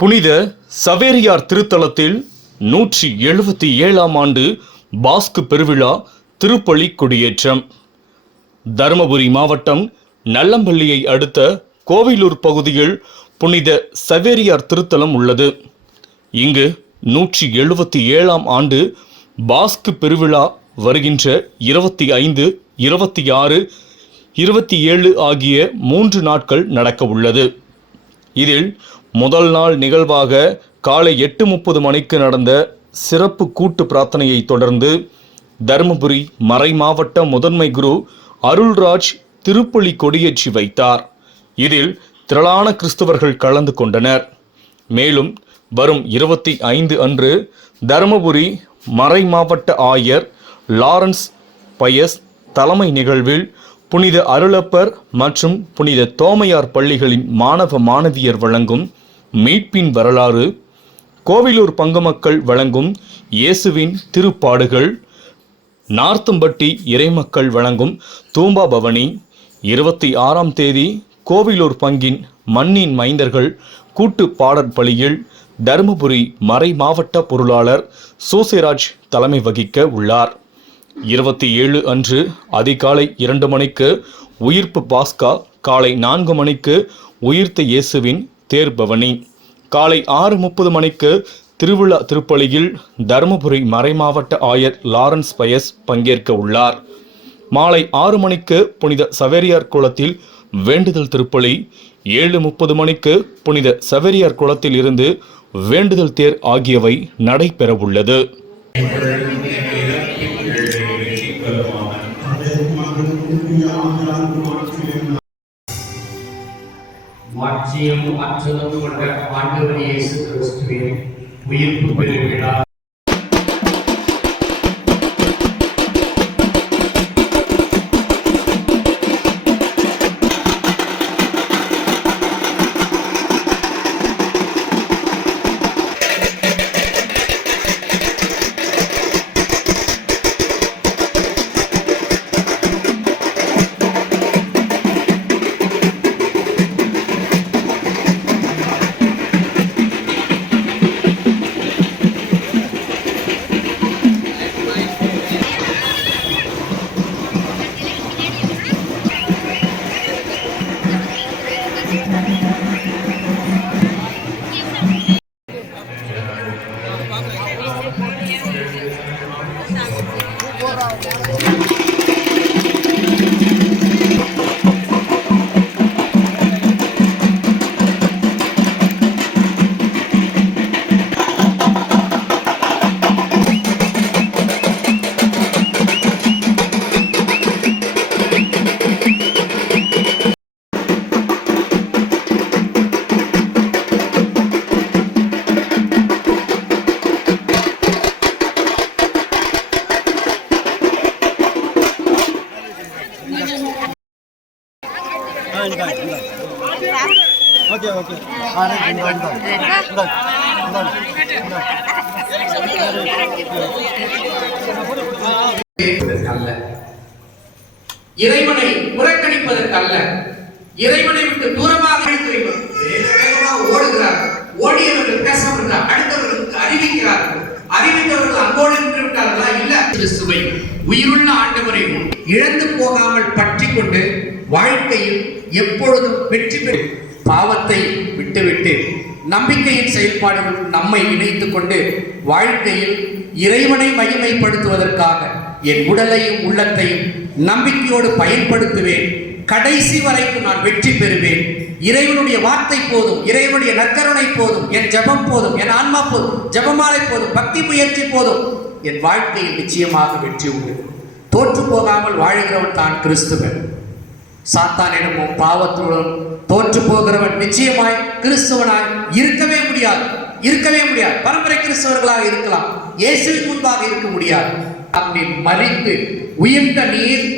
புனித சவேரியார் திருத்தலத்தில் 177ஆம் ஆண்டு பாஸ்கு பெருவிழா திருப்பலி கொடியேற்றம். தருமபுரி மாவட்டம் நல்லம்பள்ளியை அடுத்த கோவிலூர் பகுதியில் புனித சவேரியார் திருத்தலம் உள்ளது. இங்கு 177ஆம் ஆண்டு பாஸ்கு பெருவிழா வருகின்ற 25, 26, 27 ஆகிய 3 நாட்கள் நடக்க உள்ளது. இதில் முதல் நாள் நிகழ்வாக காலை 8:30 மணிக்கு நடந்த சிறப்பு கூட்டு பிரார்த்தனையை தொடர்ந்து தருமபுரி மறை மாவட்ட முதன்மை குரு அருள்ராஜ் திருப்பலி கொடியேற்றி வைத்தார். இதில் திரளான கிறிஸ்தவர்கள் கலந்து கொண்டனர். மேலும் வரும் 25 அன்று தருமபுரி மறை மாவட்ட ஆயர் லாரன்ஸ் பயஸ் தலைமை நிகழ்வில் புனித அருளப்பர் மற்றும் புனித தோமையார் பள்ளிகளின் மாணவ மாணவியர் வழங்கும் மீட்பின் வரலாறு, கோவிலூர் பங்கு மக்கள் வழங்கும் இயேசுவின் திருப்பாடுகள், நார்த்தம்பட்டி இறைமக்கள் வழங்கும் தூம்பா பவனி, 26ஆம் தேதி கோவிலூர் பங்கின் மண்ணின் மைந்தர்கள் கூட்டு பாடற்பலியில் தருமபுரி மறை மாவட்ட பொருளாளர் சோசேராஜ் தலைமை வகிக்க உள்ளார். 27 அன்று அதிகாலை 2 மணிக்கு உயிர்ப்பு பாஸ்கா, காலை 4 மணிக்கு உயிர்த்த இயேசுவின் தேர்பவனி, காலை 6:30 மணிக்கு திருவிழா திருப்பலியில் தருமபுரி மறைமாவட்ட ஆயர் லாரன்ஸ் பயஸ் பங்கேற்க உள்ளார். மாலை 6 மணிக்கு புனித சவேரியார் குளத்தில் வேண்டுதல் திருப்பலி, 7:30 மணிக்கு புனித சவேரியார் குளத்தில் இருந்து வேண்டுதல் தேர் ஆகியவை நடைபெற உள்ளது. மாட்சியும் அச்சலும் கொண்ட ஆண்டவர் இயேசு கிறிஸ்துவின் உயிர்ப்பு பெருவிழா இறைவனை புறக்கணிப்பதற்கல்ல, இறைவனை விட்டு தூரமாக ஓடுகிறார். ஓடியவர்கள் பேசப்படுகிறார், அடுத்தவர்களுக்கு அறிவிக்கிறார்கள். அறிவித்தவர்கள் அங்கோடு நின்று விட்டார்களா? இல்ல, கிறிஸ்துவை உயிருள்ள ஆண்டவரை இழந்து போகாமல் பற்றி கொண்டு வாழ்க்கையில் எப்பொழுதும் வெற்றி பெற்று பாவத்தை விட்டுவிட்டு நம்பிக்கையின் செயல்பாடுகள் நம்மை இணைத்துக் கொண்டு வாழ்க்கையில் இறைவனை மகிமைப்படுத்துவதற்காக என் உடலையும் உள்ளத்தையும் நம்பிக்கையோடு பயன்படுத்துவேன். கடைசி வரைக்கும் நான் வெற்றி பெறுவேன். இறைவனுடைய வார்த்தை போதும், இறைவனுடைய நற்கருணை போதும், என் ஜபம் போதும், என் ஆன்மா போதும், ஜபமாலை போதும், பக்தி முயற்சி போதும், என் வாழ்க்கையில் நிச்சயமாக வெற்றி உண்டு. தோற்று போகாமல் வாழ்கிறவன் தான் கிறிஸ்துவன். சாத்தானிடமும் பாவத்துடன் தோற்று போகிறவன் நிச்சயமாய் கிறிஸ்துவனாய் இருக்கவே முடியாது. பரம்பரை கிறிஸ்தவர்களாக இருக்கலாம், இயேசுவின் முன்பாக இருக்க முடியாது. அப்படி மறித்து உயிர்த்த நீர்